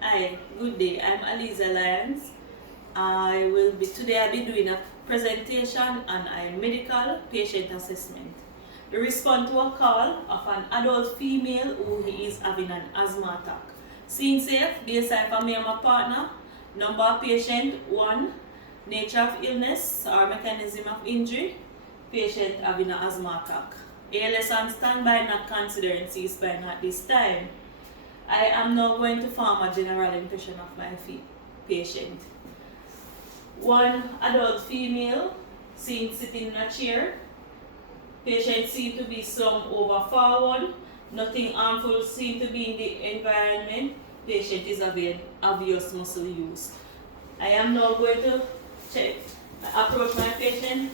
Hi, good day. I'm Aliza Lyons. I'll be doing a presentation on a medical patient assessment. We respond to a call of an adult female who is having an asthma attack. Scene safe, baseline for me and my partner. Number of patient 1, nature of illness or mechanism of injury, patient having an asthma attack. ALS on standby, not considering ceasefire at this time. I am now going to form a general impression of my patient. One adult female seen sitting in a chair. Patient seemed to be slumped over forward. Nothing harmful seemed to be in the environment. Patient is having obvious muscle use. I am now going to approach my patient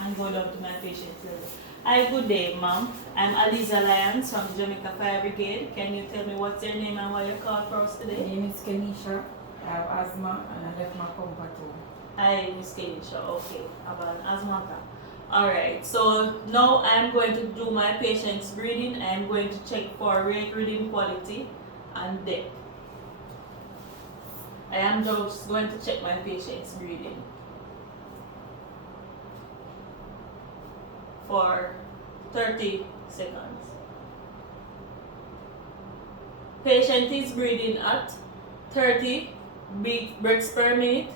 and go down to my patient's level. Hi, good day, ma'am. I'm Aliza Lyons from the Jamaica Fire Brigade. Can you tell me what's your name and why you called for us My today? name is Kenisha. I have asthma and I left my pump at home. Hi, Miss Kenisha. Okay, about asthma attack. Alright, so now I'm going to do my patient's breathing. I'm going to check for rate rhythm quality and depth. I am just going to check my patient's breathing for 30 seconds. Patient is breathing at 30 breaths per minute.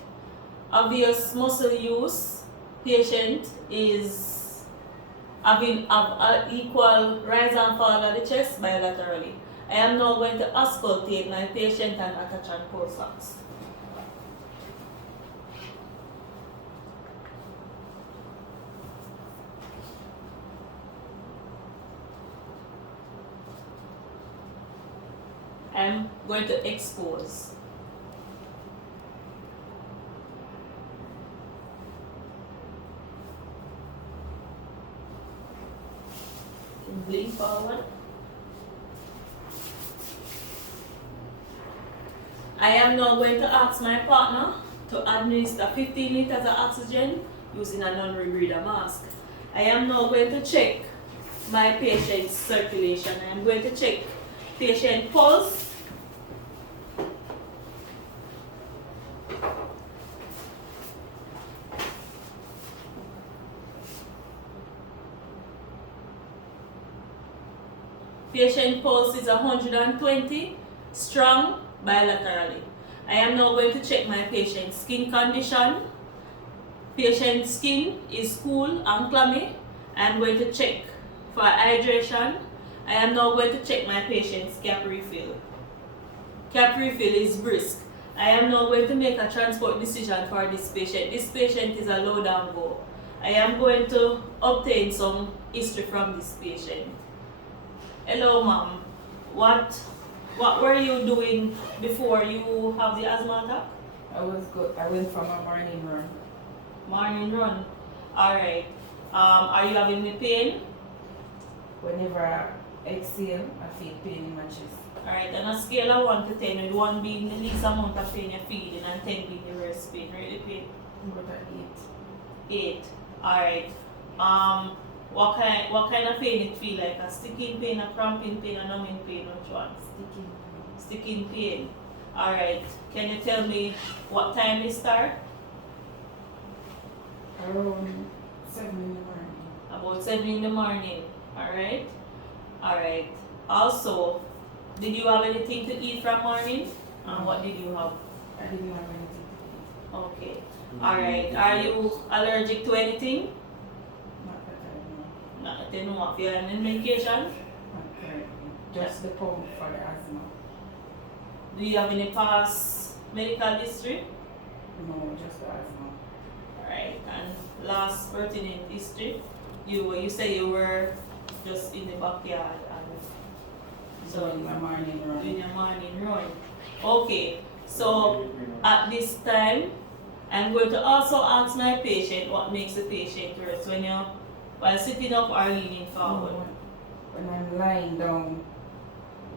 Obvious muscle use. Patient is having equal rise and fall of the chest bilaterally. I am now going to auscultate my patient and attach on pulse ox. I'm going to expose. Blink forward. I am now going to ask my partner to administer 15 liters of oxygen using a non-rebreather mask. I am now going to check my patient's circulation. I am going to check patient pulse. Patient pulse is 120, strong bilaterally. I am now going to check my patient's skin condition. Patient's skin is cool and clammy. I am going to check for hydration. I am now going to check my patient's cap refill. Cap refill is brisk. I am now going to make a transport decision for this patient. This patient is a low down go. I am going to obtain some history from this patient. Hello, ma'am. What were you doing before you have the asthma attack? I was good. I went for my morning run. Morning run. Alright. Are you having any pain? Whenever I exhale, I feel pain in my chest. Alright, on a scale of 1 to 10, with 1 being the least amount of pain you're feeling and 10 being the worst pain, really pain? But I 8. Alright. What kind of pain it feel like? A sticking pain, a cramping pain, a numbing pain, which one? sticking pain. Sticking pain. Alright. Can you tell me what time it start? Around 7 in the morning. About 7 in the morning. Alright? Alright. Also, did you have anything to eat from morning? And what did you have? I didn't have anything to Okay. Alright. Are you allergic to anything? eat. Not that I know. No, I don't know if you're on any medication. Not currently. Just the pump for the asthma. Do you have any past medical history? No, just the asthma. Alright. And last pertinent history. You say you were just in the backyard and Doing my morning run. doing your morning run. Okay, so at this time, I'm going to also ask my patient what makes the patient rest when you're while sitting up or leaning forward. When I'm lying down,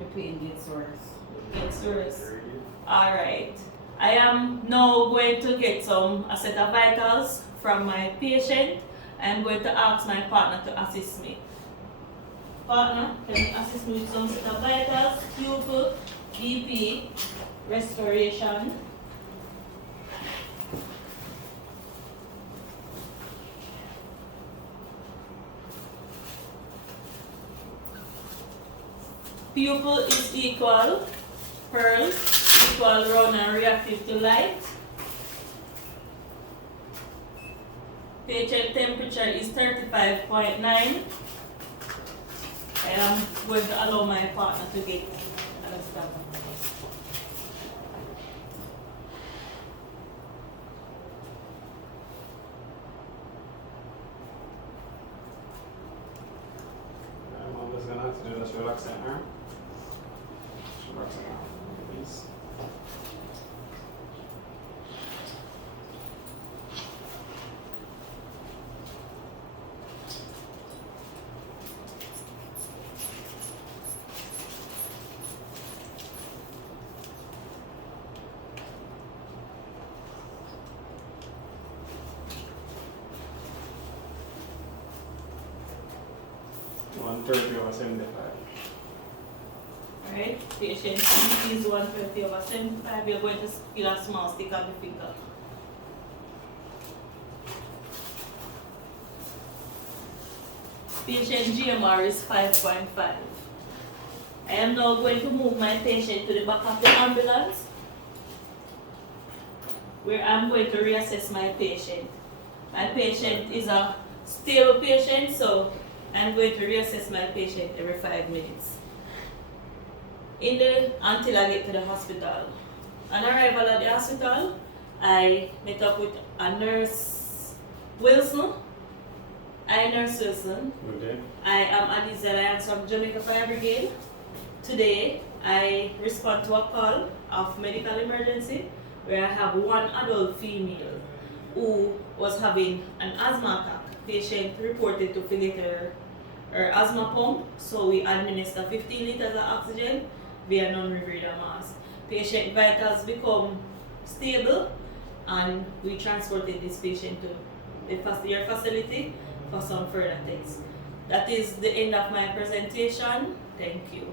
the pain gets worse. Gets worse. Alright. I am now going to get a set of vitals from my patient. I'm going to ask my partner to assist me. Partner, can you assist me with some set of vitals, pupil, BP, restoration, pupil is equal, pearl equal round and reactive to light. Patient temperature is 35.9. I am going to allow my partner to get understand. I'm just gonna have to do this relaxing arm. Relaxing arm, please. One 30/75. Alright, patient is 150/75. You're going to feel a small stick on the finger. Patient GMR is 5.5. I am now going to move my patient to the back of the ambulance, where I'm going to reassess my patient. My patient is a stable patient, so I'm going to reassess my patient every 5 minutes. Until I get to the hospital. On arrival at the hospital, I met up with a nurse Wilson. I Nurse Wilson. Good day. I am Aliza Lyons from Jamaica Fire Brigade. Today, I respond to a call of medical emergency where I have one adult female who was having an asthma attack. Patient reported to get her asthma pump, so we administer 15 liters of oxygen via non-rebreather mask. Patient vitals become stable, and we transported this patient to the first year facility for some further tests. That is the end of my presentation. Thank you.